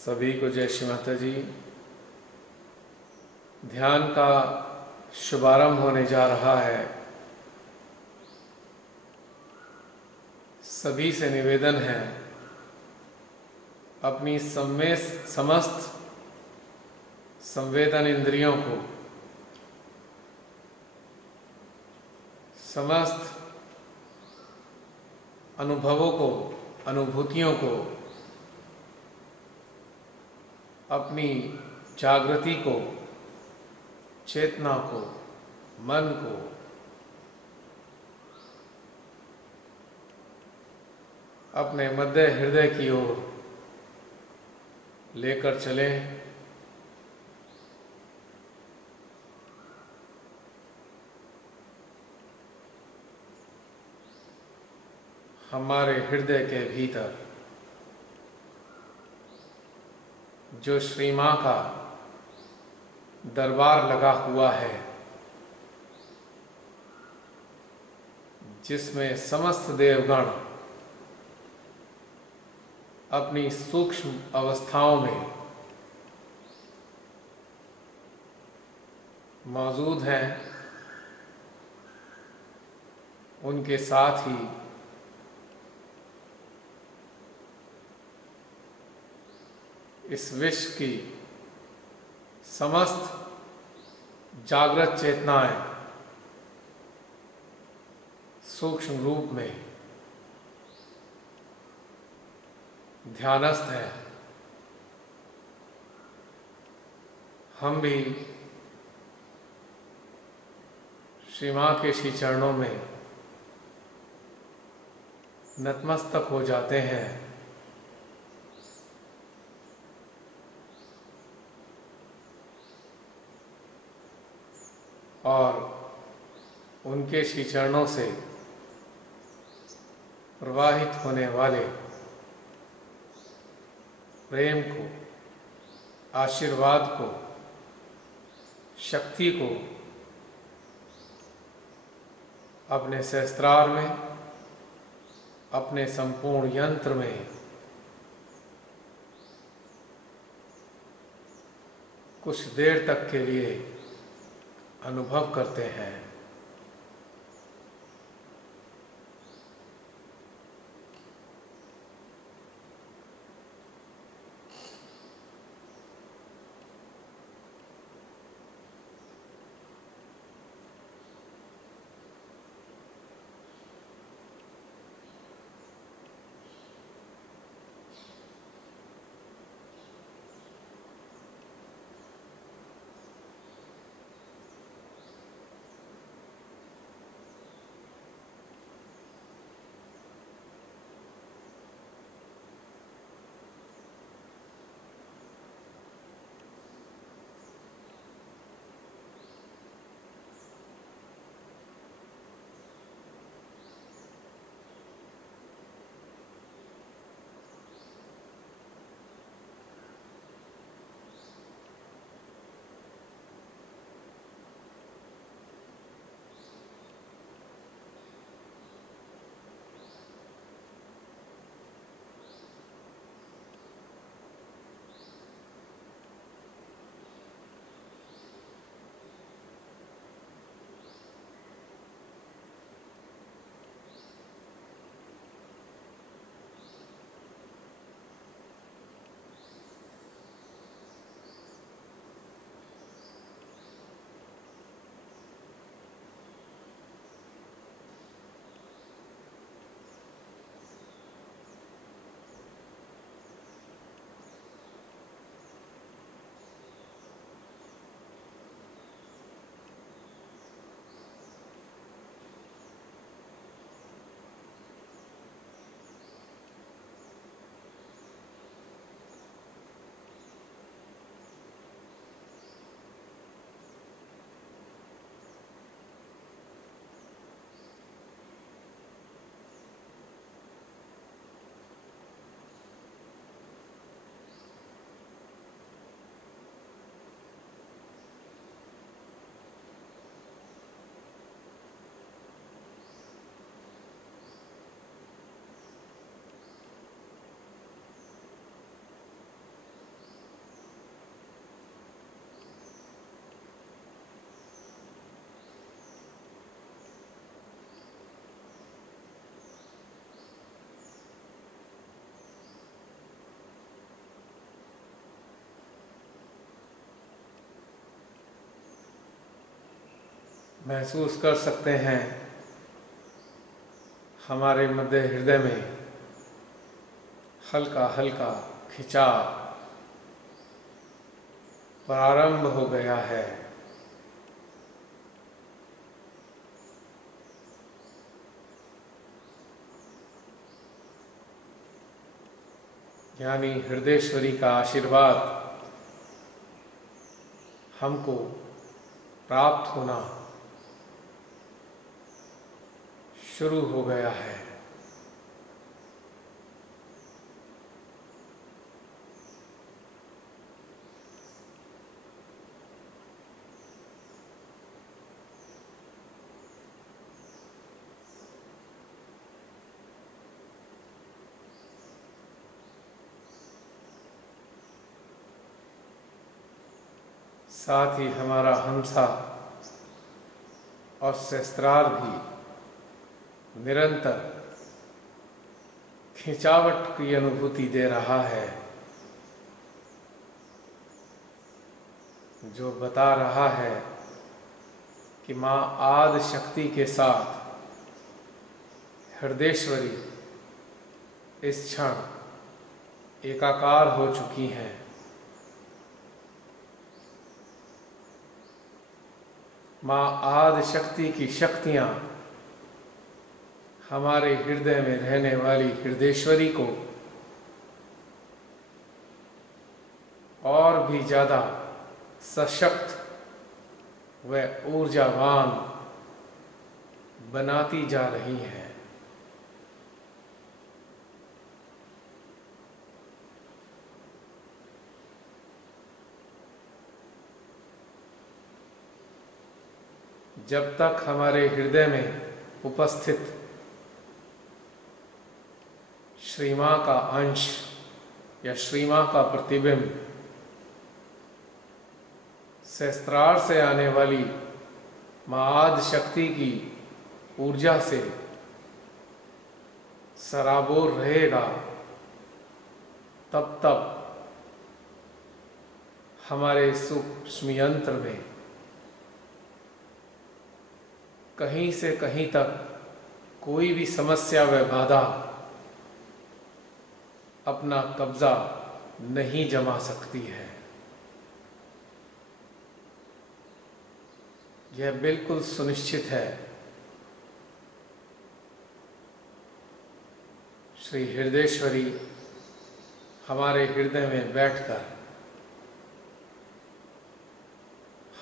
सभी को जय श्री माता जी। ध्यान का शुभारंभ होने जा रहा है। सभी से निवेदन है, अपनी समस्त संवेदन इंद्रियों को, समस्त अनुभवों को, अनुभूतियों को, अपनी जागृति को, चेतना को, मन को अपने मध्य हृदय की ओर लेकर चलें। हमारे हृदय के भीतर जो श्री मां का दरबार लगा हुआ है, जिसमें समस्त देवगण अपनी सूक्ष्म अवस्थाओं में मौजूद हैं, उनके साथ ही इस विश्व की समस्त जागृत चेतनाएं सूक्ष्म रूप में ध्यानस्थ है। हम भी श्री मां के श्री चरणों में नतमस्तक हो जाते हैं और उनके श्री चरणों से प्रवाहित होने वाले प्रेम को, आशीर्वाद को, शक्ति को अपने सहस्त्रार में, अपने संपूर्ण यंत्र में कुछ देर तक के लिए अनुभव करते हैं। महसूस कर सकते हैं हमारे मध्य हृदय में हल्का हल्का खिंचाव प्रारंभ हो गया है। यानी हृदयेश्वरी का आशीर्वाद हमको प्राप्त होना शुरू हो गया है। साथ ही हमारा हंसा और सहस्त्रार भी निरंतर खिंचावट की अनुभूति दे रहा है, जो बता रहा है कि माँ आदि शक्ति के साथ हृदयेश्वरी इस क्षण एकाकार हो चुकी हैं। माँ आदि शक्ति की शक्तियाँ हमारे हृदय में रहने वाली हृदयेश्वरी को और भी ज़्यादा सशक्त व ऊर्जावान बनाती जा रही हैं। जब तक हमारे हृदय में उपस्थित श्री माँ का अंश या श्री माँ का प्रतिबिंब सहस्त्रार से आने वाली माँ आदि शक्ति की ऊर्जा से सराबोर रहेगा, तब तक हमारे सूक्ष्म यंत्र में कहीं से कहीं तक कोई भी समस्या व बाधा अपना कब्जा नहीं जमा सकती है। यह बिल्कुल सुनिश्चित है। श्री हृदयेश्वरी हमारे हृदय में बैठकर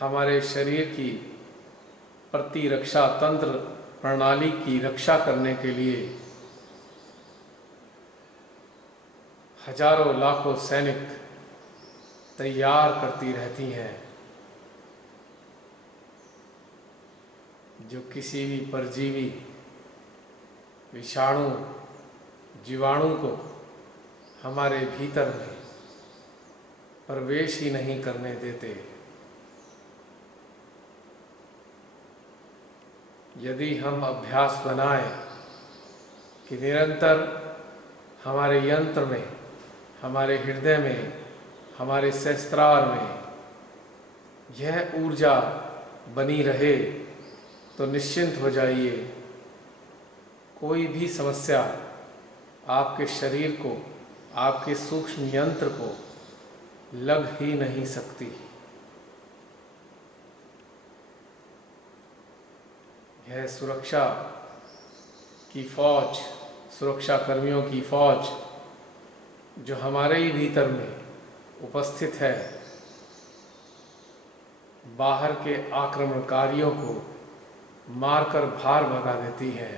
हमारे शरीर की प्रतिरक्षा तंत्र प्रणाली की रक्षा करने के लिए हजारों लाखों सैनिक तैयार करती रहती हैं, जो किसी भी परजीवी, विषाणु, जीवाणु को हमारे भीतर में प्रवेश ही नहीं करने देते। यदि हम अभ्यास बनाएं कि निरंतर हमारे यंत्र में, हमारे हृदय में, हमारे सहस्त्रार में यह ऊर्जा बनी रहे, तो निश्चिंत हो जाइए, कोई भी समस्या आपके शरीर को, आपके सूक्ष्म यंत्र को लग ही नहीं सकती। यह सुरक्षा की फौज, सुरक्षा कर्मियों की फौज जो हमारे ही भीतर में उपस्थित है, बाहर के आक्रमणकारियों को मारकर बाहर भगा देती है।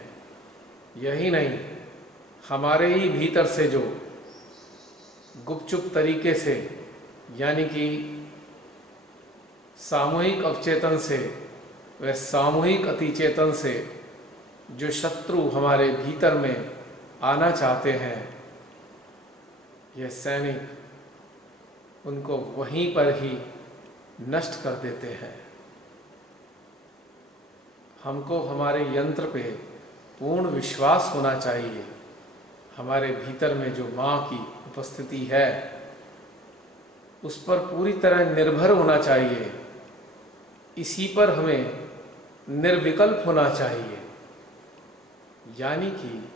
यही नहीं, हमारे ही भीतर से जो गुपचुप तरीके से, यानी कि सामूहिक अवचेतन से व सामूहिक अतिचेतन से जो शत्रु हमारे भीतर में आना चाहते हैं, यह सैनिक उनको वहीं पर ही नष्ट कर देते हैं। हमको हमारे यंत्र पे पूर्ण विश्वास होना चाहिए। हमारे भीतर में जो माँ की उपस्थिति है, उस पर पूरी तरह निर्भर होना चाहिए। इसी पर हमें निर्विकल्प होना चाहिए। यानी कि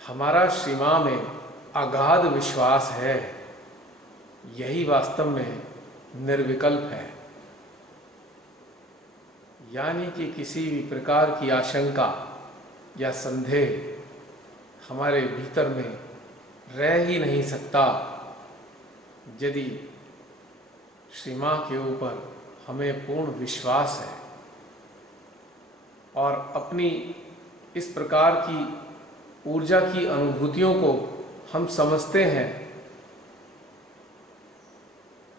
हमारा श्री मां में अगाध विश्वास है, यही वास्तव में निर्विकल्प है। यानी कि किसी भी प्रकार की आशंका या संदेह हमारे भीतर में रह ही नहीं सकता यदि श्री मां के ऊपर हमें पूर्ण विश्वास है और अपनी इस प्रकार की ऊर्जा की अनुभूतियों को हम समझते हैं,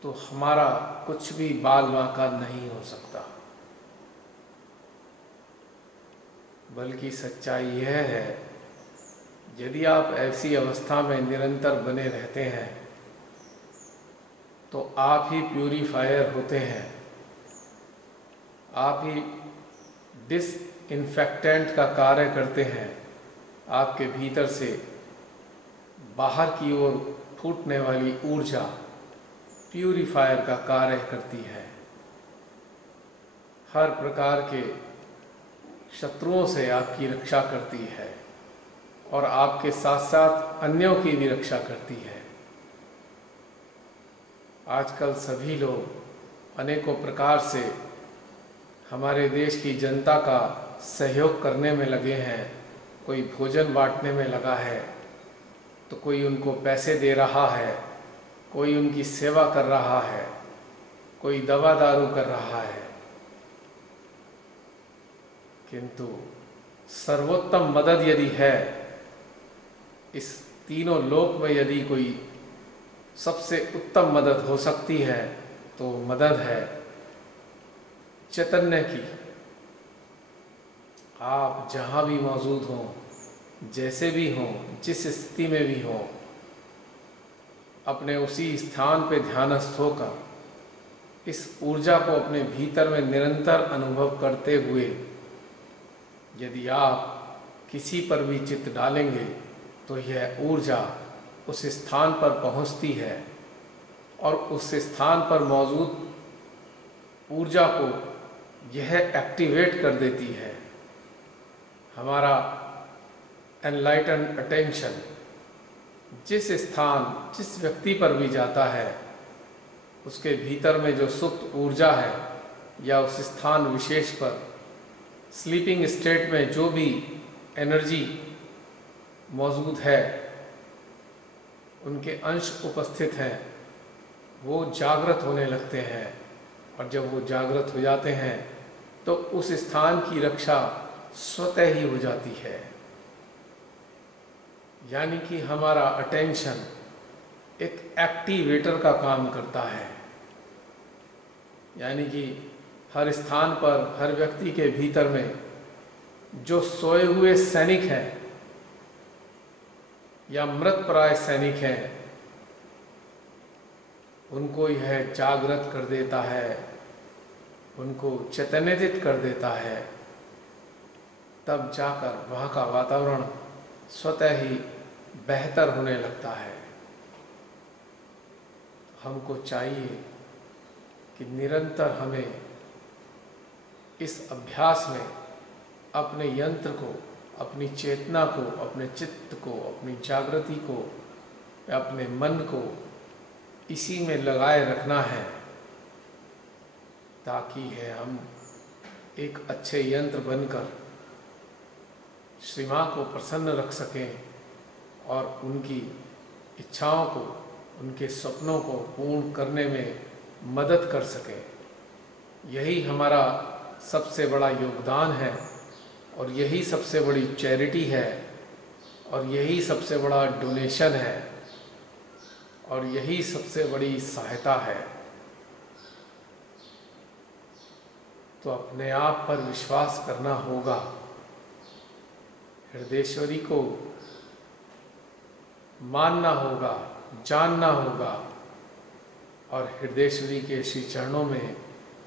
तो हमारा कुछ भी बाल बांका नहीं हो सकता। बल्कि सच्चाई यह है, यदि आप ऐसी अवस्था में निरंतर बने रहते हैं तो आप ही प्यूरीफायर होते हैं, आप ही डिसइंफेक्टेंट का कार्य करते हैं। आपके भीतर से बाहर की ओर फूटने वाली ऊर्जा प्यूरीफायर का कार्य करती है। हर प्रकार के शत्रुओं से आपकी रक्षा करती है और आपके साथ साथ अन्यों की भी रक्षा करती है। आजकल सभी लोग अनेकों प्रकार से हमारे देश की जनता का सहयोग करने में लगे हैं। कोई भोजन बांटने में लगा है, तो कोई उनको पैसे दे रहा है, कोई उनकी सेवा कर रहा है, कोई दवा दारू कर रहा है। किंतु सर्वोत्तम मदद यदि है, इस तीनों लोक में यदि कोई सबसे उत्तम मदद हो सकती है, तो मदद है चैतन्य की। आप जहाँ भी मौजूद हों, जैसे भी हों, जिस स्थिति में भी हों, अपने उसी स्थान पे ध्यानस्थ होकर इस ऊर्जा को अपने भीतर में निरंतर अनुभव करते हुए यदि आप किसी पर भी चित्त डालेंगे तो यह ऊर्जा उस स्थान पर पहुंचती है और उस स्थान पर मौजूद ऊर्जा को यह एक्टिवेट कर देती है। हमारा एनलाइटन अटेंशन जिस स्थान, जिस व्यक्ति पर भी जाता है, उसके भीतर में जो सुप्त ऊर्जा है या उस स्थान विशेष पर स्लीपिंग स्टेट में जो भी एनर्जी मौजूद है, उनके अंश उपस्थित हैं, वो जागृत होने लगते हैं। और जब वो जागृत हो जाते हैं तो उस स्थान की रक्षा स्वतः ही हो जाती है। यानी कि हमारा अटेंशन एक एक्टिवेटर का काम करता है। यानी कि हर स्थान पर, हर व्यक्ति के भीतर में जो सोए हुए सैनिक हैं या मृतप्राय सैनिक हैं, उनको यह जागृत कर देता है, उनको चैतन्यित कर देता है। तब जाकर वहाँ का वातावरण स्वतः ही बेहतर होने लगता है। हमको चाहिए कि निरंतर हमें इस अभ्यास में अपने यंत्र को, अपनी चेतना को, अपने चित्त को, अपनी जागृति को, अपने मन को इसी में लगाए रखना है, ताकि हम एक अच्छे यंत्र बनकर श्री मां को प्रसन्न रख सकें और उनकी इच्छाओं को, उनके सपनों को पूर्ण करने में मदद कर सकें। यही हमारा सबसे बड़ा योगदान है और यही सबसे बड़ी चैरिटी है और यही सबसे बड़ा डोनेशन है और यही सबसे बड़ी सहायता है। तो अपने आप पर विश्वास करना होगा, हृदयेश्वरी को मानना होगा, जानना होगा और हृदयेश्वरी के श्री चरणों में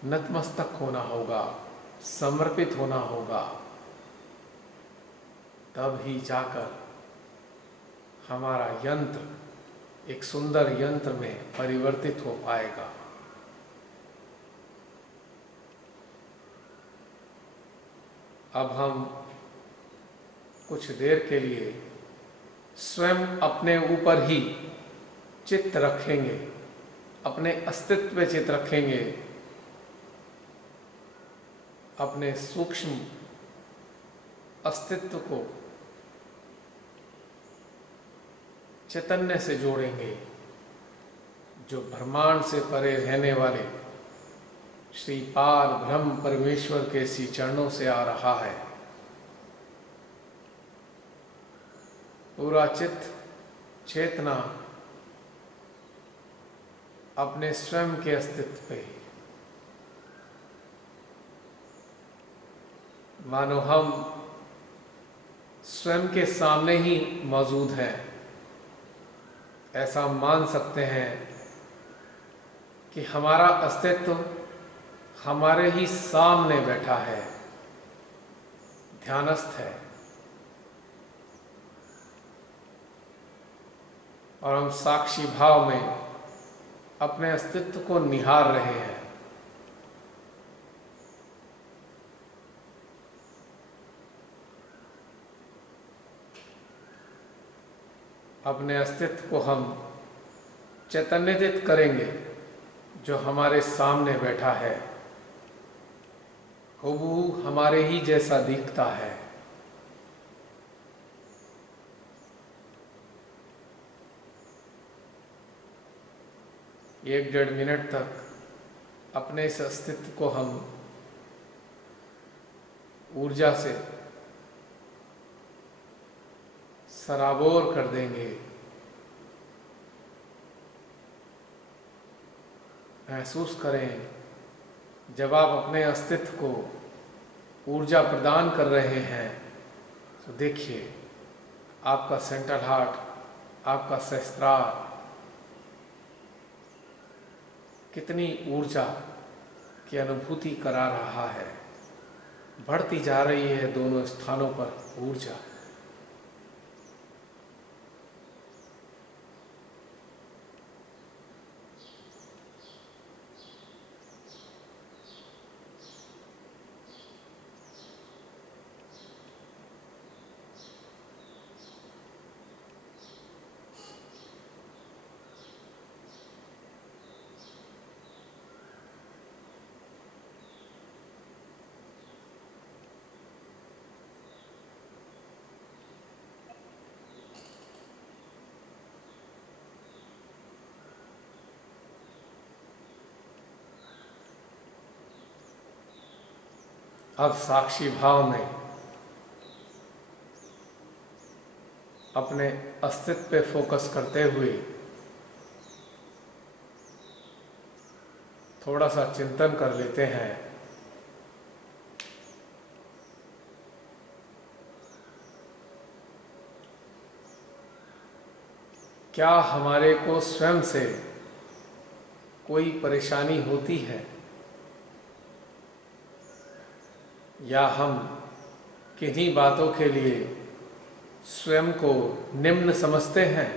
नतमस्तक होना होगा, समर्पित होना होगा। तब ही जाकर हमारा यंत्र एक सुंदर यंत्र में परिवर्तित हो पाएगा। अब हम कुछ देर के लिए स्वयं अपने ऊपर ही चित्त रखेंगे, अपने अस्तित्व पे चित्त रखेंगे, अपने सूक्ष्म अस्तित्व को चैतन्य से जोड़ेंगे, जो ब्रह्मांड से परे रहने वाले श्री पार ब्रह्म परमेश्वर के श्री चरणों से आ रहा है। पूरा चित्त चेतना अपने स्वयं के अस्तित्व पे, मानो हम स्वयं के सामने ही मौजूद हैं। ऐसा मान सकते हैं कि हमारा अस्तित्व हमारे ही सामने बैठा है, ध्यानस्थ है, और हम साक्षी भाव में अपने अस्तित्व को निहार रहे हैं। अपने अस्तित्व को हम चैतन्यित करेंगे, जो हमारे सामने बैठा है, हूबहू हमारे ही जैसा दिखता है। एक 1.5 मिनट तक अपने इस अस्तित्व को हम ऊर्जा से सराबोर कर देंगे। महसूस करें, जब आप अपने अस्तित्व को ऊर्जा प्रदान कर रहे हैं तो देखिए आपका सेंट्रल हार्ट, आपका सहस्त्रार कितनी ऊर्जा की अनुभूति करा रहा है। बढ़ती जा रही है दोनों स्थानों पर ऊर्जा। अब साक्षी भाव में अपने अस्तित्व पे फोकस करते हुए थोड़ा सा चिंतन कर लेते हैं। क्या हमारे को स्वयं से कोई परेशानी होती है, या हम किन्हीं बातों के लिए स्वयं को निम्न समझते हैं?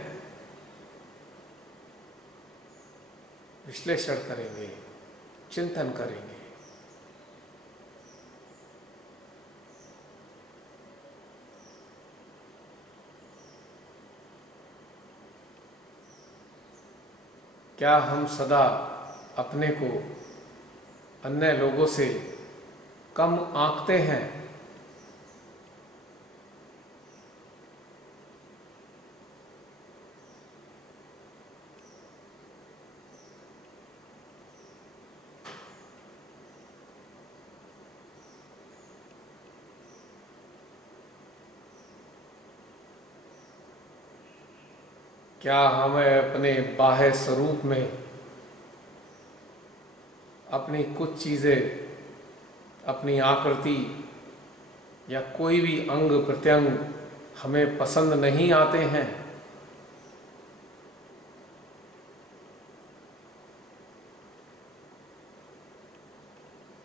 विश्लेषण करेंगे, चिंतन करेंगे। क्या हम सदा अपने को अन्य लोगों से कम आंकते हैं? क्या हमें अपने बाह्य स्वरूप में अपनी कुछ चीजें, अपनी आकृति या कोई भी अंग प्रत्यंग हमें पसंद नहीं आते हैं?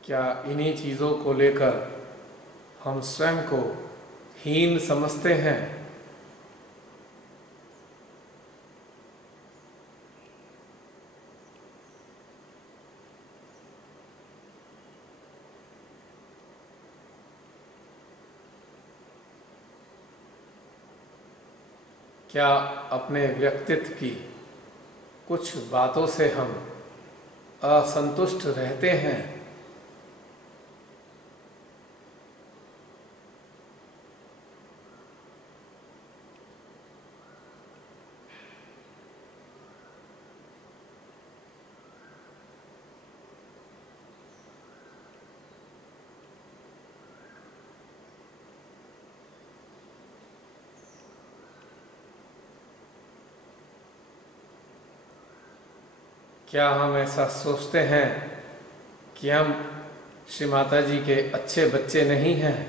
क्या इन्हीं चीजों को लेकर हम स्वयं को हीन समझते हैं? क्या अपने व्यक्तित्व की कुछ बातों से हम असंतुष्ट रहते हैं? क्या हम ऐसा सोचते हैं कि हम श्री माता जी के अच्छे बच्चे नहीं हैं?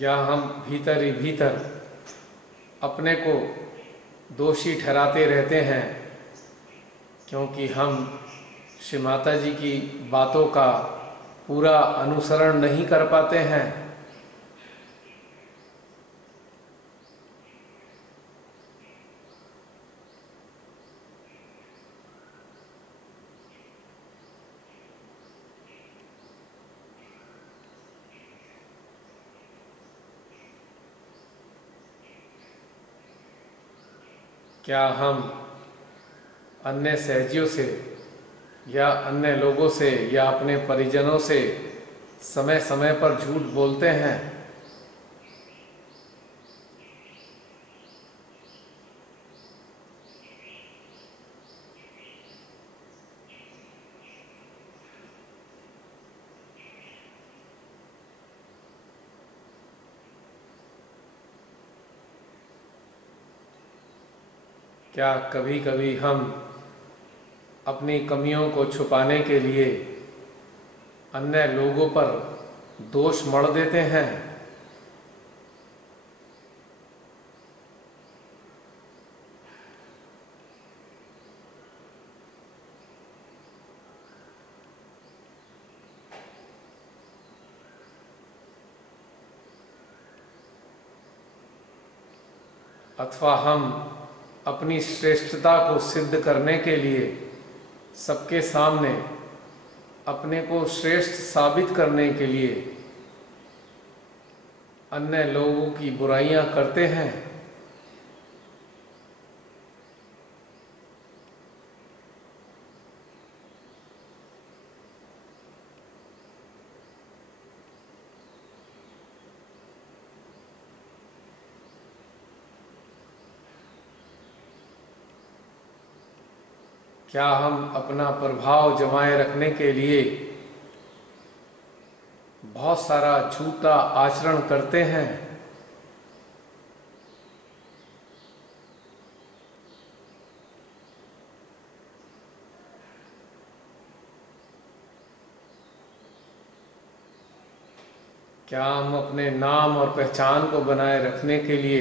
या हम भीतर ही भीतर अपने को दोषी ठहराते रहते हैं क्योंकि हम श्री माता जी की बातों का पूरा अनुसरण नहीं कर पाते हैं? क्या हम अन्य सहजियों से या अन्य लोगों से या अपने परिजनों से समय समय पर झूठ बोलते हैं? क्या कभी कभी हम अपनी कमियों को छुपाने के लिए अन्य लोगों पर दोष मढ़ देते हैं? अथवा हम अपनी श्रेष्ठता को सिद्ध करने के लिए सबके सामने अपने को श्रेष्ठ साबित करने के लिए अन्य लोगों की बुराइयां करते हैं? क्या हम अपना प्रभाव जमाए रखने के लिए बहुत सारा झूठा आचरण करते हैं? क्या हम अपने नाम और पहचान को बनाए रखने के लिए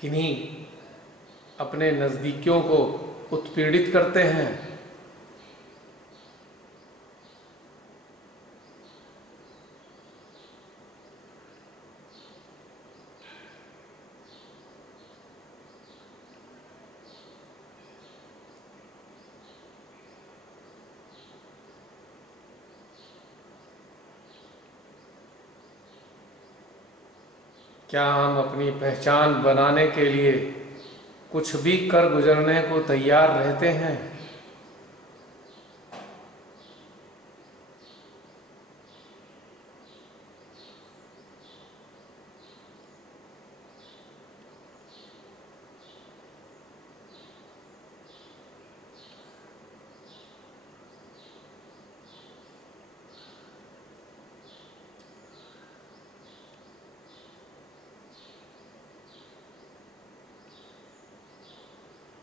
किन्हीं अपने नज़दीकियों को उत्पीड़ित करते हैं? क्या हम अपनी पहचान बनाने के लिए कुछ भी कर गुजरने को तैयार रहते हैं?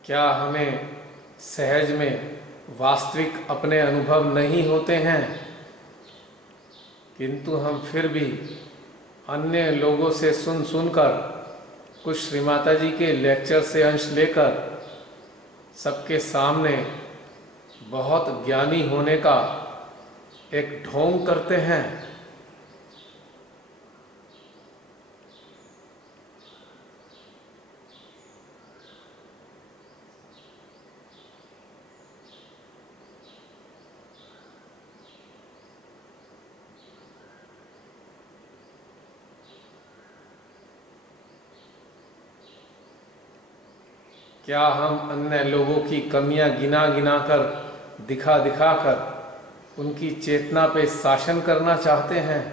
क्या हमें सहज में वास्तविक अपने अनुभव नहीं होते हैं, किंतु हम फिर भी अन्य लोगों से सुन सुनकर कुछ श्री माता जी के लेक्चर से अंश लेकर सबके सामने बहुत ज्ञानी होने का एक ढोंग करते हैं? क्या हम अन्य लोगों की कमियां गिना गिना कर, दिखा दिखा कर उनकी चेतना पे शासन करना चाहते हैं?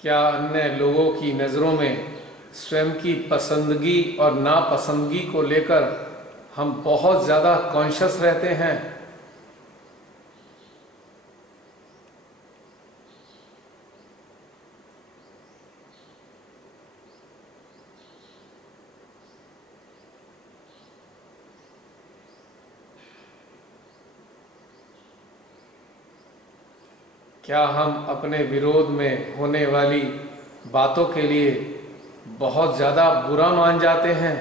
क्या अन्य लोगों की नज़रों में स्वयं की पसंदगी और नापसंदगी को लेकर हम बहुत ज़्यादा कॉन्शियस रहते हैं? क्या हम अपने विरोध में होने वाली बातों के लिए बहुत ज़्यादा बुरा मान जाते हैं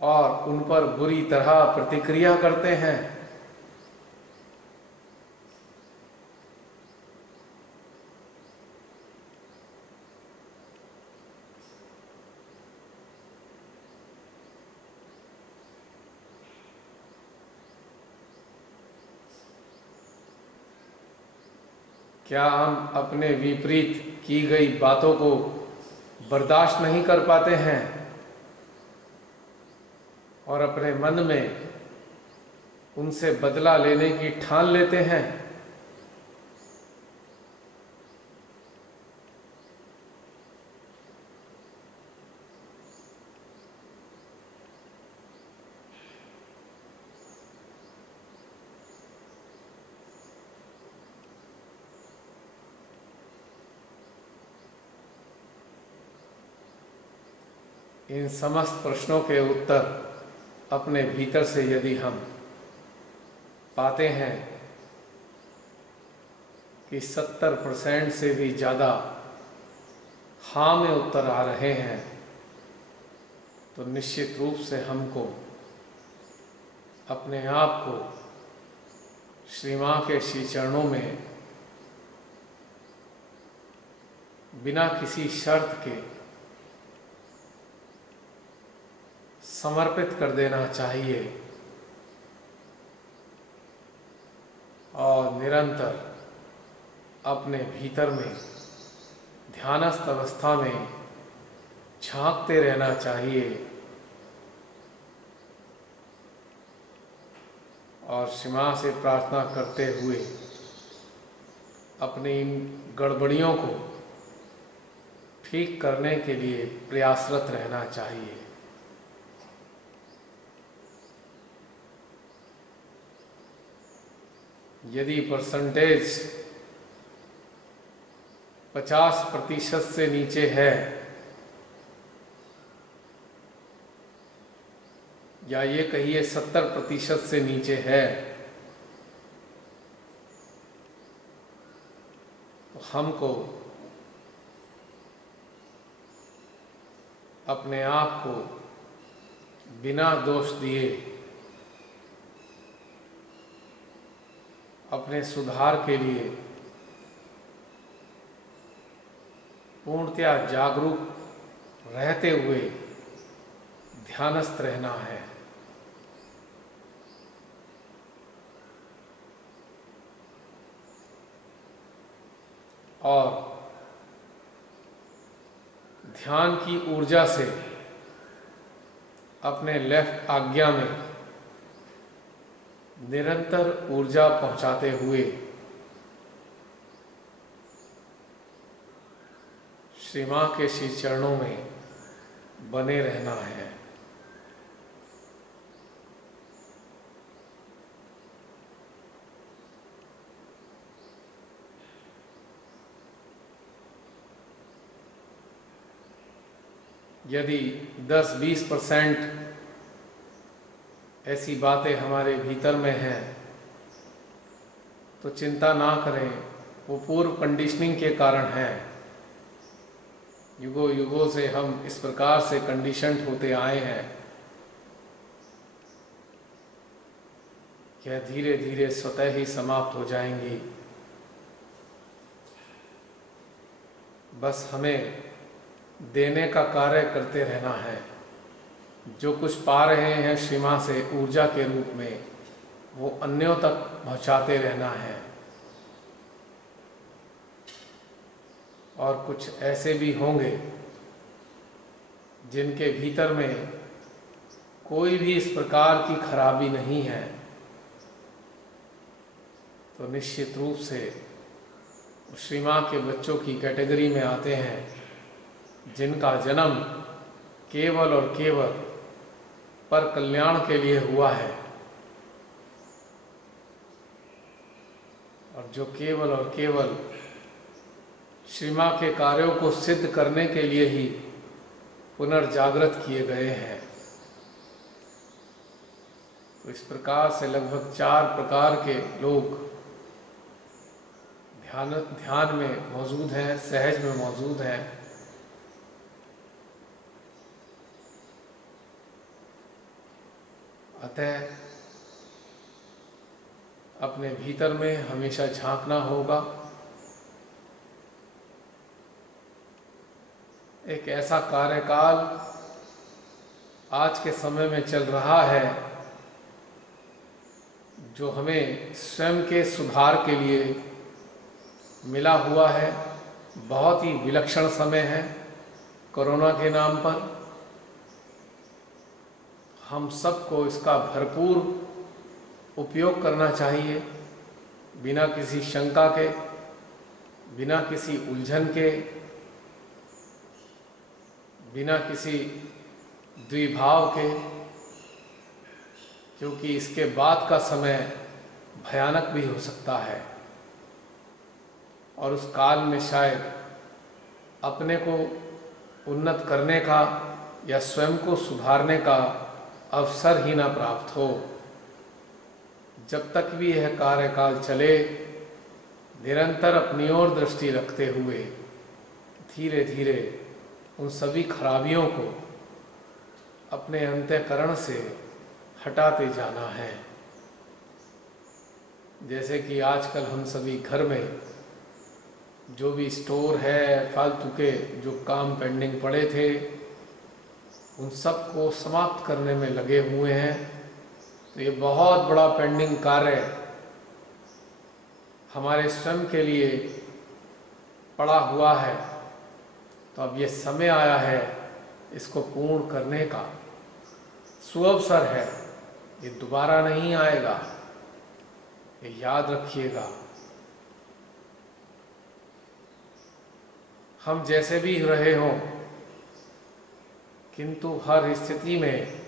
और उन पर बुरी तरह प्रतिक्रिया करते हैं? क्या हम अपने विपरीत की गई बातों को बर्दाश्त नहीं कर पाते हैं और अपने मन में उनसे बदला लेने की ठान लेते हैं? इन समस्त प्रश्नों के उत्तर अपने भीतर से यदि हम पाते हैं कि 70% से भी ज़्यादा हाँ में उत्तर आ रहे हैं, तो निश्चित रूप से हमको अपने आप को श्री माँ के श्री चरणों में बिना किसी शर्त के समर्पित कर देना चाहिए और निरंतर अपने भीतर में ध्यानस्थ अवस्था में झांकते रहना चाहिए और श्री माँ से प्रार्थना करते हुए अपनी इन गड़बड़ियों को ठीक करने के लिए प्रयासरत रहना चाहिए। यदि परसेंटेज 50% से नीचे है या ये कहिए 70% से नीचे है, तो हमको अपने आप को बिना दोष दिए अपने सुधार के लिए पूर्णतया जागरूक रहते हुए ध्यानस्थ रहना है। और ध्यान की ऊर्जा से अपने लेफ्ट आज्ञा में निरंतर ऊर्जा पहुंचाते हुए श्री माँ के श्री चरणों में बने रहना है। यदि 10-20% ऐसी बातें हमारे भीतर में हैं तो चिंता ना करें, वो पूर्व कंडीशनिंग के कारण है। युगों युगों से हम इस प्रकार से कंडीशन्ड होते आए हैं। यह धीरे धीरे स्वतः ही समाप्त हो जाएंगी। बस हमें देने का कार्य करते रहना है। जो कुछ पा रहे हैं श्री मां से ऊर्जा के रूप में, वो अन्यों तक पहुंचाते रहना है। और कुछ ऐसे भी होंगे जिनके भीतर में कोई भी इस प्रकार की खराबी नहीं है, तो निश्चित रूप से श्री मां के बच्चों की कैटेगरी में आते हैं, जिनका जन्म केवल और केवल पर कल्याण के लिए हुआ है, और जो केवल और केवल श्री मां के कार्यों को सिद्ध करने के लिए ही पुनर्जागृत किए गए हैं। तो इस प्रकार से लगभग 4 प्रकार के लोग ध्यान में मौजूद हैं, सहज में मौजूद हैं। अतः अपने भीतर में हमेशा झांकना होगा। एक ऐसा कार्यकाल आज के समय में चल रहा है जो हमें स्वयं के सुधार के लिए मिला हुआ है। बहुत ही विलक्षण समय है कोरोना के नाम पर। हम सबको इसका भरपूर उपयोग करना चाहिए, बिना किसी शंका के, बिना किसी उलझन के, बिना किसी द्विभाव के, क्योंकि इसके बाद का समय भयानक भी हो सकता है। और उस काल में शायद अपने को उन्नत करने का या स्वयं को सुधारने का अवसर ही ना प्राप्त हो। जब तक भी यह कार्यकाल चले, निरंतर अपनी ओर दृष्टि रखते हुए धीरे धीरे उन सभी खराबियों को अपने अंतःकरण से हटाते जाना है। जैसे कि आजकल हम सभी घर में जो भी स्टोर है, फालतू के जो काम पेंडिंग पड़े थे, उन सब को समाप्त करने में लगे हुए हैं। तो ये बहुत बड़ा पेंडिंग कार्य हमारे स्वयं के लिए पड़ा हुआ है। तो अब ये समय आया है इसको पूर्ण करने का, सुअवसर है। ये दोबारा नहीं आएगा, ये याद रखिएगा। हम जैसे भी रहे हों, किंतु हर स्थिति में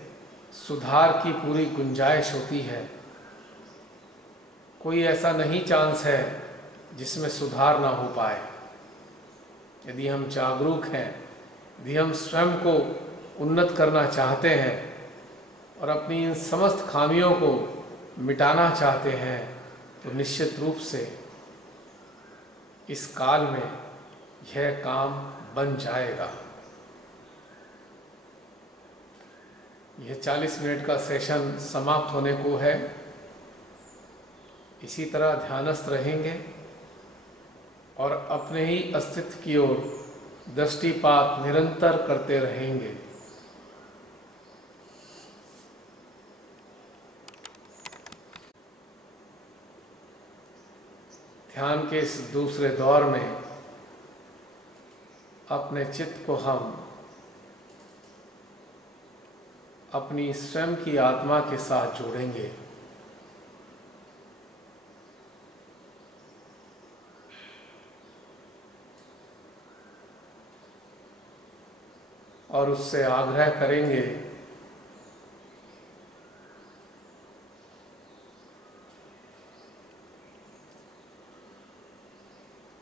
सुधार की पूरी गुंजाइश होती है। कोई ऐसा नहीं चांस है जिसमें सुधार ना हो पाए। यदि हम जागरूक हैं, यदि हम स्वयं को उन्नत करना चाहते हैं और अपनी इन समस्त खामियों को मिटाना चाहते हैं, तो निश्चित रूप से इस काल में यह काम बन जाएगा। यह 40 मिनट का सेशन समाप्त होने को है। इसी तरह ध्यानस्थ रहेंगे और अपने ही अस्तित्व की ओर दृष्टिपात निरंतर करते रहेंगे। ध्यान के इस दूसरे दौर में अपने चित्त को हम अपनी स्वयं की आत्मा के साथ जोड़ेंगे। और उससे आग्रह करेंगे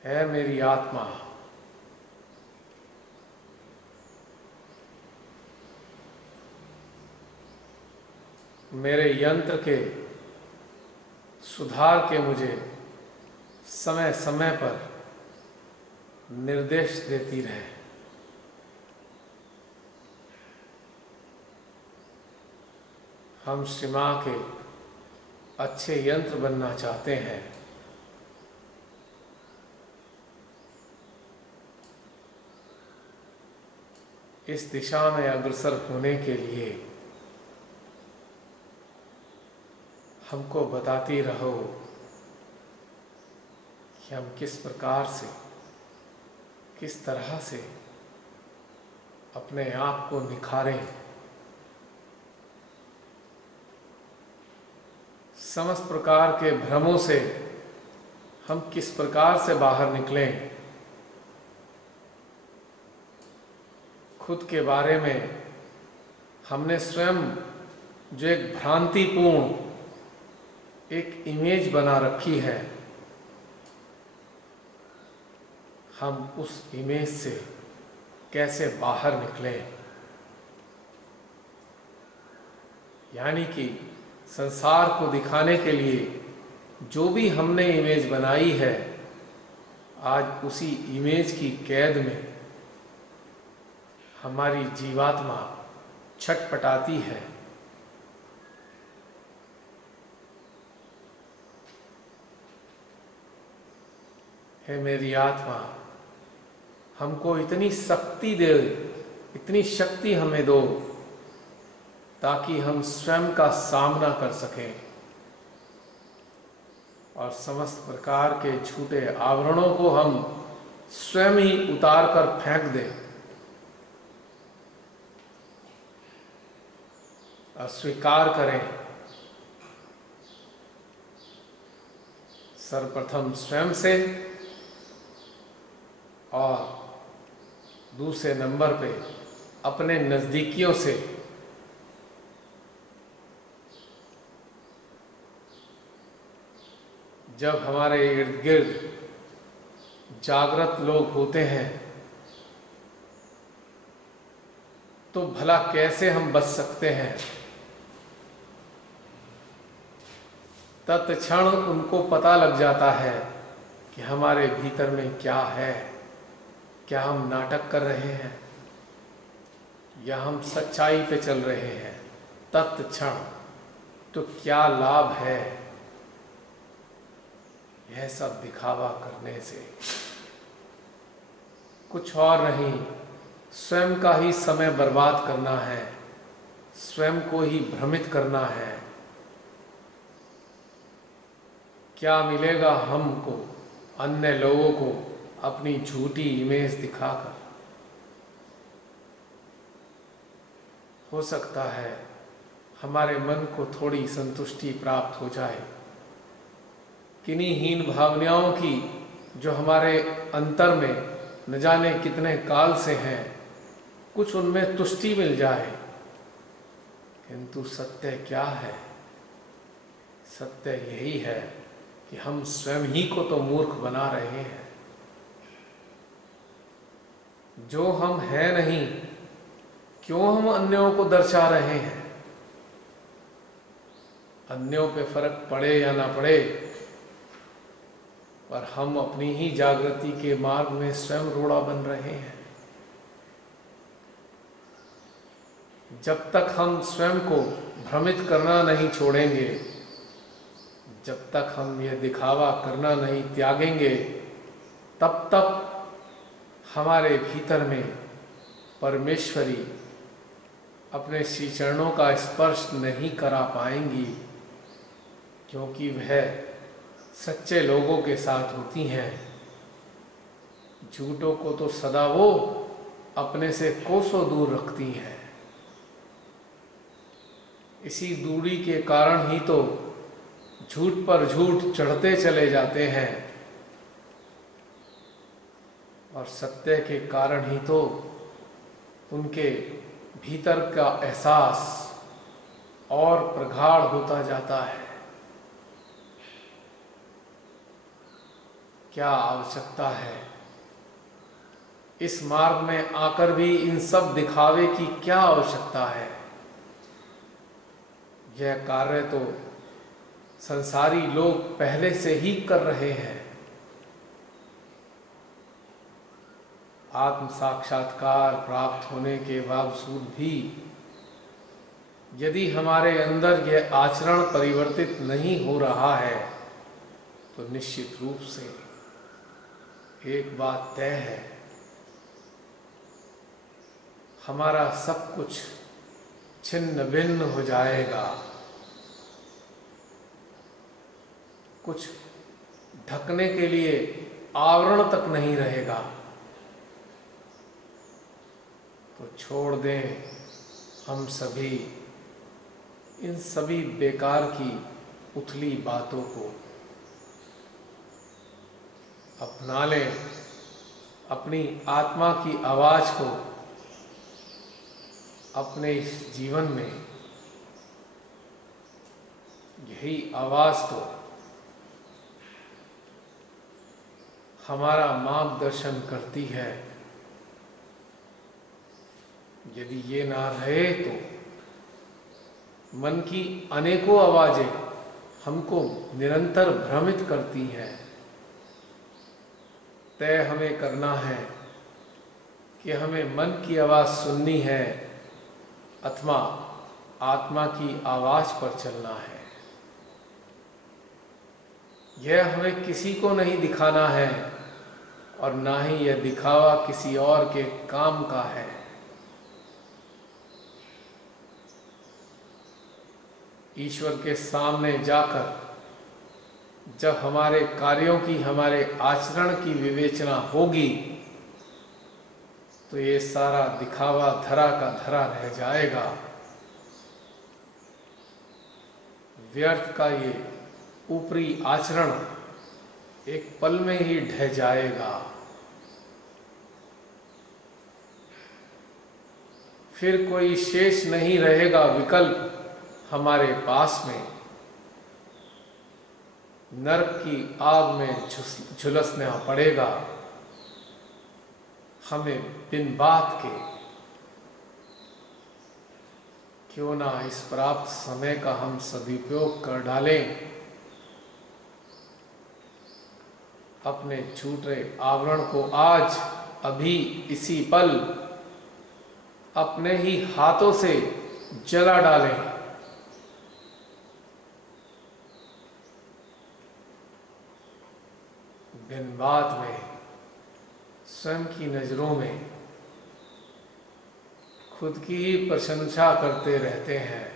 है मेरी आत्मा, मेरे यंत्र के सुधार के मुझे समय समय पर निर्देश देती रहे। हम श्री मां के अच्छे यंत्र बनना चाहते हैं। इस दिशा में अग्रसर होने के लिए हमको बताती रहो कि हम किस प्रकार से, किस तरह से अपने आप को निखारें, समस्त प्रकार के भ्रमों से हम किस प्रकार से बाहर निकलें, खुद के बारे में हमने स्वयं जो एक भ्रांतिपूर्ण एक इमेज बना रखी है, हम उस इमेज से कैसे बाहर निकलें। यानी कि संसार को दिखाने के लिए जो भी हमने इमेज बनाई है, आज उसी इमेज की कैद में हमारी जीवात्मा छटपटाती है। हे मेरी आत्मा, हमको इतनी शक्ति दे, इतनी शक्ति हमें दो ताकि हम स्वयं का सामना कर सकें और समस्त प्रकार के झूठे आवरणों को हम स्वयं ही उतार कर फेंक दें, अस्वीकार करें। सर्वप्रथम स्वयं से और दूसरे नंबर पे अपने नजदीकियों से। जब हमारे इर्द गिर्द जागृत लोग होते हैं तो भला कैसे हम बच सकते हैं। तत्क्षण उनको पता लग जाता है कि हमारे भीतर में क्या है, क्या हम नाटक कर रहे हैं या हम सच्चाई पे चल रहे हैं। तत्क्षण तो क्या लाभ है यह सब दिखावा करने से। कुछ और नहीं, स्वयं का ही समय बर्बाद करना है, स्वयं को ही भ्रमित करना है। क्या मिलेगा हमको अन्य लोगों को अपनी झूठी इमेज दिखाकर। हो सकता है हमारे मन को थोड़ी संतुष्टि प्राप्त हो जाए, किन्हीं हीन भावनाओं की जो हमारे अंतर में न जाने कितने काल से हैं, कुछ उनमें तुष्टि मिल जाए। किंतु सत्य क्या है? सत्य यही है कि हम स्वयं ही को तो मूर्ख बना रहे हैं। जो हम हैं नहीं, क्यों हम अन्यों को दर्शा रहे हैं। अन्यों पे फर्क पड़े या ना पड़े, पर हम अपनी ही जागृति के मार्ग में स्वयं रोड़ा बन रहे हैं। जब तक हम स्वयं को भ्रमित करना नहीं छोड़ेंगे, जब तक हम यह दिखावा करना नहीं त्यागेंगे, तब तक हमारे भीतर में परमेश्वरी अपने श्री चरणों का स्पर्श नहीं करा पाएंगी, क्योंकि वह सच्चे लोगों के साथ होती हैं। झूठों को तो सदा वो अपने से कोसों दूर रखती हैं। इसी दूरी के कारण ही तो झूठ पर झूठ चढ़ते चले जाते हैं और सत्य के कारण ही तो उनके भीतर का एहसास और प्रगाढ़ होता जाता है। क्या आवश्यकता है इस मार्ग में आकर भी इन सब दिखावे की क्या आवश्यकता है? यह कार्य तो संसारी लोग पहले से ही कर रहे हैं। आत्म साक्षात्कार प्राप्त होने के बावजूद भी यदि हमारे अंदर यह आचरण परिवर्तित नहीं हो रहा है तो निश्चित रूप से एक बात तय है, हमारा सब कुछ छिन्न भिन्न हो जाएगा। कुछ ढकने के लिए आवरण तक नहीं रहेगा। तो छोड़ दें हम सभी इन सभी बेकार की उथली बातों को, अपना लें अपनी आत्मा की आवाज को अपने इस जीवन में। यही आवाज तो हमारा मार्गदर्शन करती है। यदि ये ना रहे तो मन की अनेकों आवाजें हमको निरंतर भ्रमित करती हैं। तय हमें करना है कि हमें मन की आवाज सुननी है अथवा आत्मा की आवाज पर चलना है। यह हमें किसी को नहीं दिखाना है और ना ही यह दिखावा किसी और के काम का है। ईश्वर के सामने जाकर जब हमारे कार्यों की, हमारे आचरण की विवेचना होगी तो ये सारा दिखावा धरा का धरा रह जाएगा। व्यर्थ का ये ऊपरी आचरण एक पल में ही ढह जाएगा। फिर कोई शेष नहीं रहेगा विकल्प हमारे पास में। नरक की आग में झुलसना पड़ेगा हमें बिन बात के। क्यों ना इस प्राप्त समय का हम सदुपयोग कर डालें, अपने छूटे आवरण को आज अभी इसी पल अपने ही हाथों से जला डालें। बिन बात में स्वयं की नजरों में खुद की ही प्रशंसा करते रहते हैं,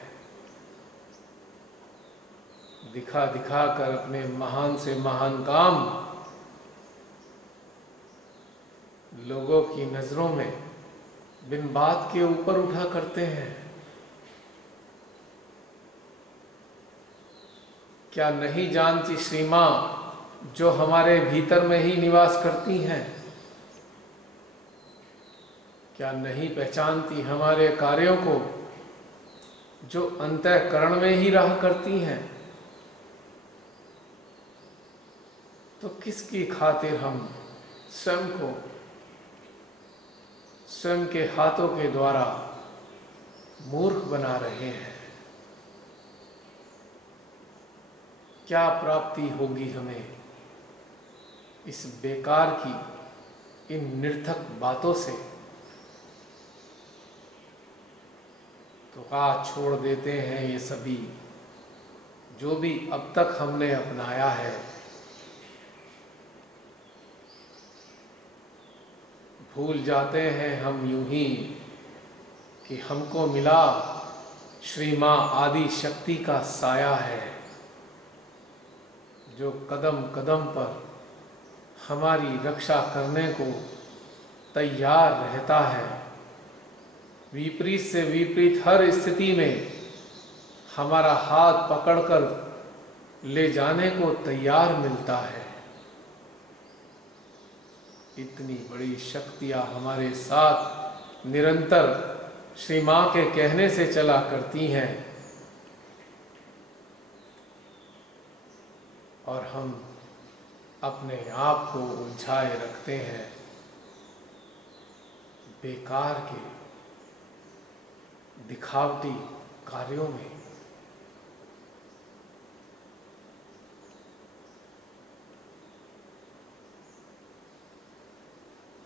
दिखा दिखा कर अपने महान से महान काम लोगों की नजरों में बिन बात के ऊपर उठा करते हैं। क्या नहीं जानती श्री मां जो हमारे भीतर में ही निवास करती हैं? क्या नहीं पहचानती हमारे कार्यों को जो अंतःकरण में ही रहा करती हैं? तो किसकी खातिर हम स्वयं को स्वयं के हाथों के द्वारा मूर्ख बना रहे हैं? क्या प्राप्ति होगी हमें इस बेकार की इन निर्थक बातों से? तो आज छोड़ देते हैं ये सभी जो भी अब तक हमने अपनाया है। भूल जाते हैं हम यूं ही कि हमको मिला श्री मां आदि शक्ति का साया है, जो कदम कदम पर हमारी रक्षा करने को तैयार रहता है। विपरीत से विपरीत हर स्थिति में हमारा हाथ पकड़कर ले जाने को तैयार मिलता है। इतनी बड़ी शक्तियां हमारे साथ निरंतर श्री मां के कहने से चला करती हैं और हम अपने आप को उलझाए रखते हैं बेकार के दिखावटी कार्यों में।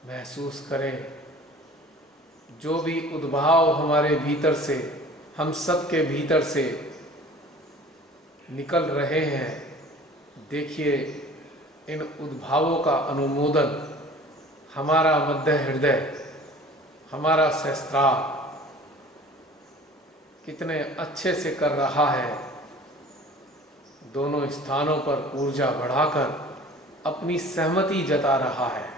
महसूस करें जो भी उद्भाव हमारे भीतर से हम सब के भीतर से निकल रहे हैं। देखिए, इन उद्भावों का अनुमोदन हमारा मध्य हृदय, हमारा सहस्त्रार कितने अच्छे से कर रहा है। दोनों स्थानों पर ऊर्जा बढ़ाकर अपनी सहमति जता रहा है।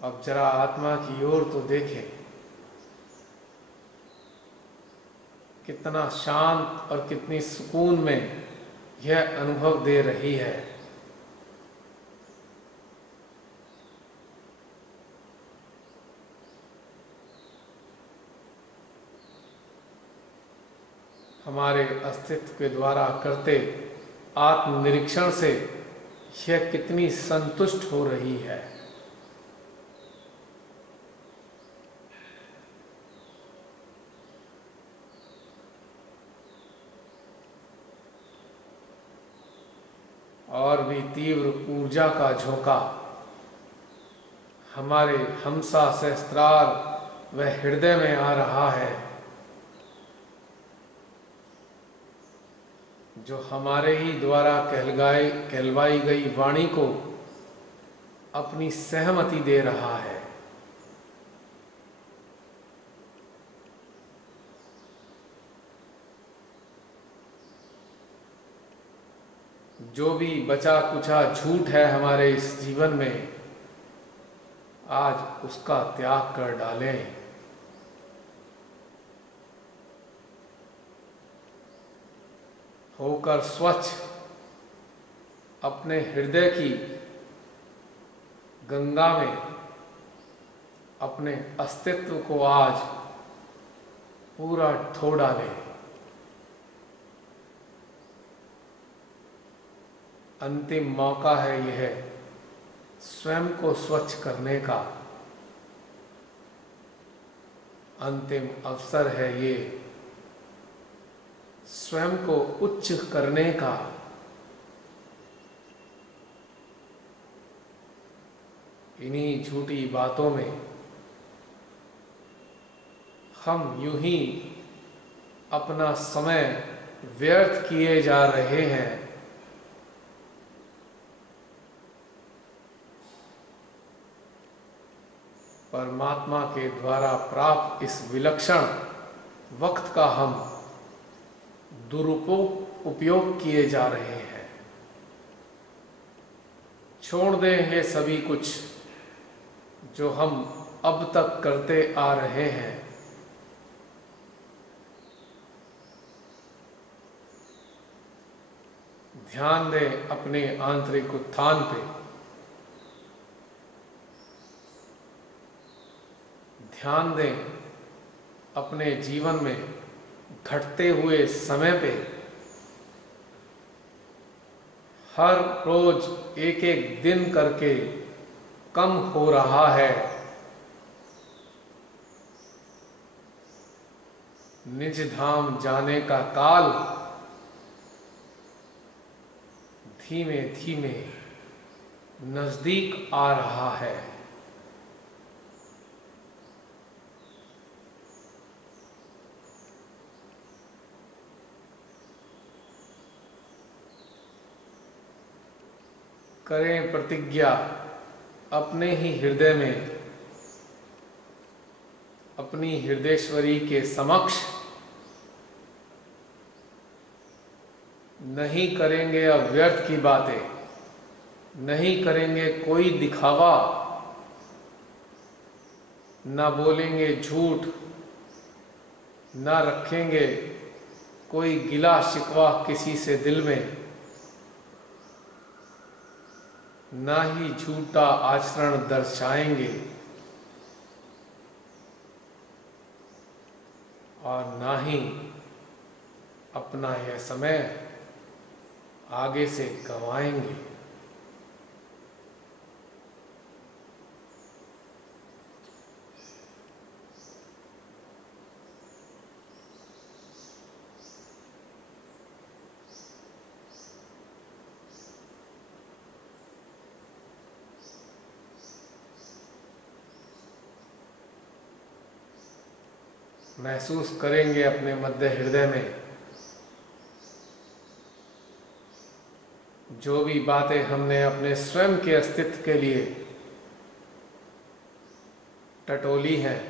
अब जरा आत्मा की ओर तो देखें, कितना शांत और कितनी सुकून में यह अनुभव दे रही है। हमारे अस्तित्व के द्वारा करते आत्मनिरीक्षण से यह कितनी संतुष्ट हो रही है। और भी तीव्र ऊर्जा का झोंका हमारे हमसा सहस्त्रार व हृदय में आ रहा है, जो हमारे ही द्वारा कहलवाई गई वाणी को अपनी सहमति दे रहा है। जो भी बचा कुचा झूठ है हमारे इस जीवन में, आज उसका त्याग कर डालें। होकर स्वच्छ अपने हृदय की गंगा में अपने अस्तित्व को आज पूरा धो डालें। अंतिम मौका है यह स्वयं को स्वच्छ करने का। अंतिम अवसर है ये स्वयं को उच्च करने का। इन्हीं झूठी बातों में हम यूं ही अपना समय व्यर्थ किए जा रहे हैं। परमात्मा के द्वारा प्राप्त इस विलक्षण वक्त का हम उपयोग किए जा रहे हैं। छोड़ दें ये सभी कुछ जो हम अब तक करते आ रहे हैं। ध्यान दें अपने आंतरिक उत्थान पे। ध्यान दें अपने जीवन में घटते हुए समय पे। हर रोज एक एक दिन करके कम हो रहा है। निज धाम जाने का काल धीमे धीमे नजदीक आ रहा है। करें प्रतिज्ञा अपने ही हृदय में, अपनी हृदयेश्वरी के समक्ष। नहीं करेंगे अब व्यर्थ की बातें, नहीं करेंगे कोई दिखावा, ना बोलेंगे झूठ, ना रखेंगे कोई गिला शिकवा किसी से दिल में, ना ही झूठा आचरण दर्शाएंगे और ना ही अपना यह समय आगे से गंवाएंगे। महसूस करेंगे अपने मध्य हृदय में जो भी बातें हमने अपने स्वयं के अस्तित्व के लिए टटोली हैं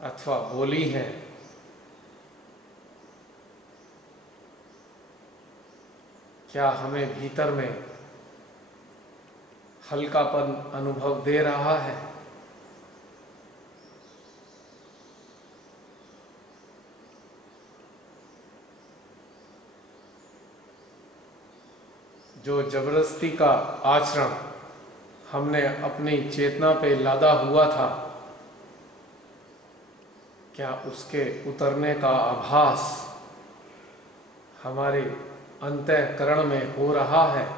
अथवा बोली हैं, क्या हमें भीतर में हल्कापन अनुभव दे रहा है? जो जबरदस्ती का आचरण हमने अपनी चेतना पे लादा हुआ था, क्या उसके उतरने का आभास हमारे अंतःकरण में हो रहा है?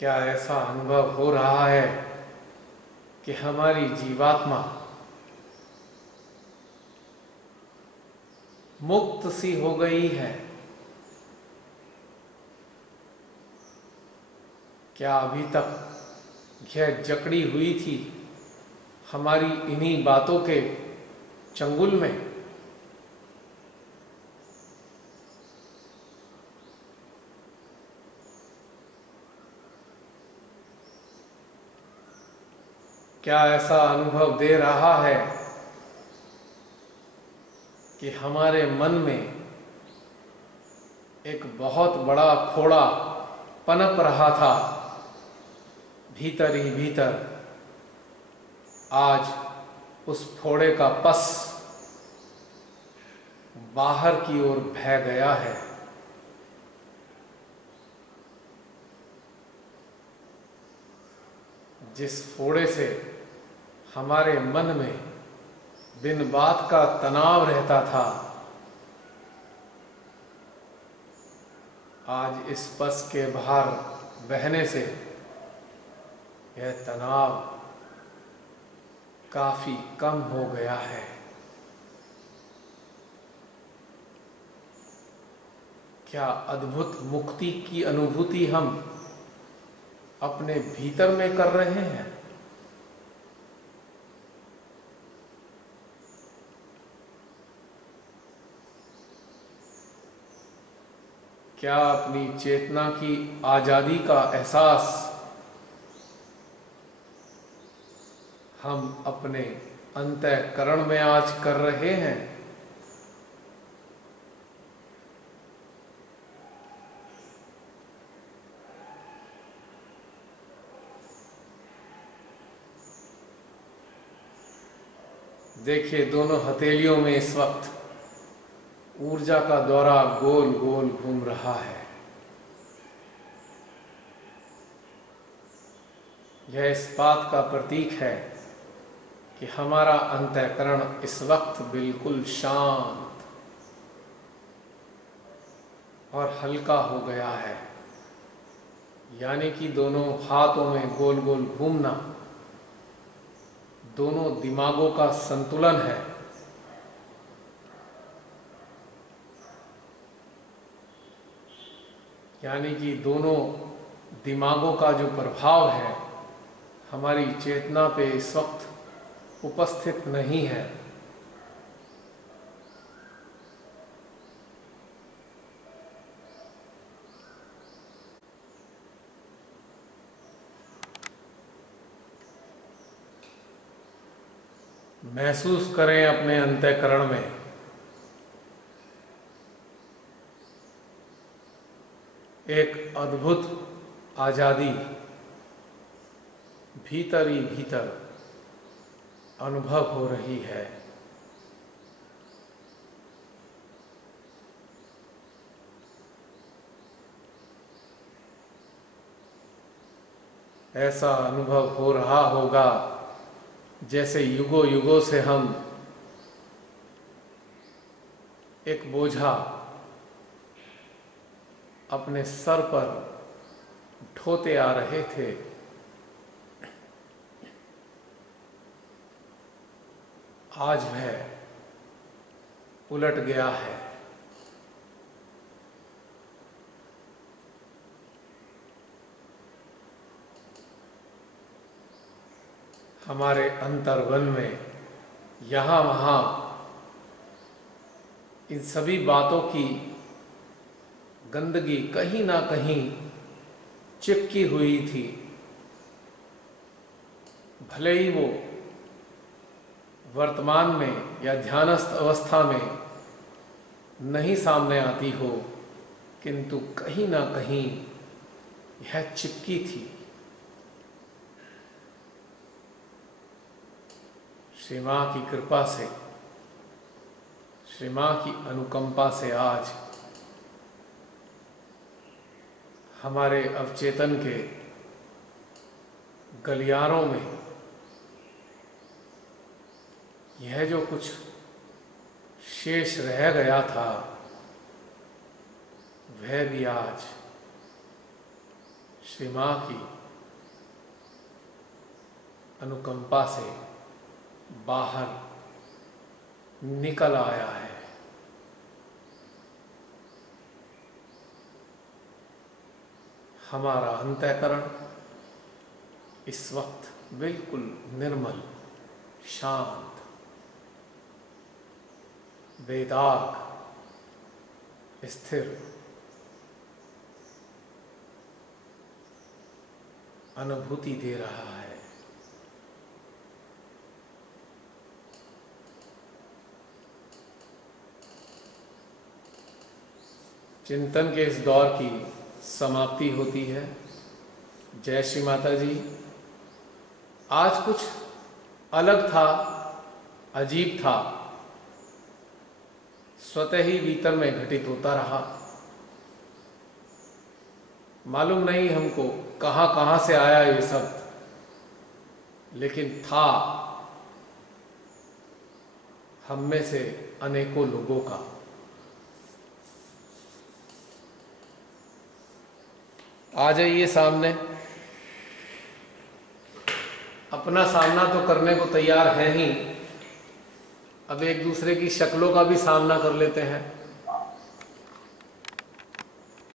क्या ऐसा अनुभव हो रहा है कि हमारी जीवात्मा मुक्त सी हो गई है? क्या अभी तक यह जकड़ी हुई थी हमारी इन्हीं बातों के चंगुल में? क्या ऐसा अनुभव दे रहा है कि हमारे मन में एक बहुत बड़ा फोड़ा पनप रहा था भीतर ही भीतर, आज उस फोड़े का पस बाहर की ओर बह गया है? जिस फोड़े से हमारे मन में बिन बात का तनाव रहता था, आज इस पस के बाहर बहने से यह तनाव काफी कम हो गया है। क्या अद्भुत मुक्ति की अनुभूति हम अपने भीतर में कर रहे हैं? क्या अपनी चेतना की आजादी का एहसास हम अपने अंतःकरण में आज कर रहे हैं? देखिए, दोनों हथेलियों में इस वक्त ऊर्जा का दौरा गोल गोल घूम रहा है। यह इस बात का प्रतीक है कि हमारा अंतःकरण इस वक्त बिल्कुल शांत और हल्का हो गया है। यानी कि दोनों हाथों में गोल गोल घूमना दोनों दिमागों का संतुलन है। यानी कि दोनों दिमागों का जो प्रभाव है हमारी चेतना पे इस वक्त उपस्थित नहीं है। महसूस करें अपने अंतःकरण में एक अद्भुत आजादी भीतर ही भीतर अनुभव हो रही है। ऐसा अनुभव हो रहा होगा जैसे युगों युगों से हम एक बोझा अपने सर पर ढोते आ रहे थे, आज वह उलट गया है। हमारे अंतर्मन में यहाँ वहाँ इन सभी बातों की गंदगी कहीं ना कहीं चिपकी हुई थी। भले ही वो वर्तमान में या ध्यानस्थ अवस्था में नहीं सामने आती हो, किंतु कहीं ना कहीं यह चिपकी थी। श्री मां की कृपा से, श्री मां की अनुकंपा से आज हमारे अवचेतन के गलियारों में यह जो कुछ शेष रह गया था, वह भी आज श्री मां की अनुकंपा से बाहर निकल आया है। हमारा अंतःकरण इस वक्त बिल्कुल निर्मल, शांत, बेदाग, स्थिर अनुभूति दे रहा है। चिंतन के इस दौर की समाप्ति होती है। जय श्री माता जी। आज कुछ अलग था, अजीब था, स्वतः ही भीतर में घटित होता रहा। मालूम नहीं हमको कहां कहां से आया ये सब, लेकिन था हम में से अनेकों लोगों का। आ जाइए सामने। अपना सामना तो करने को तैयार है ही, अब एक दूसरे की शक्लों का भी सामना कर लेते हैं।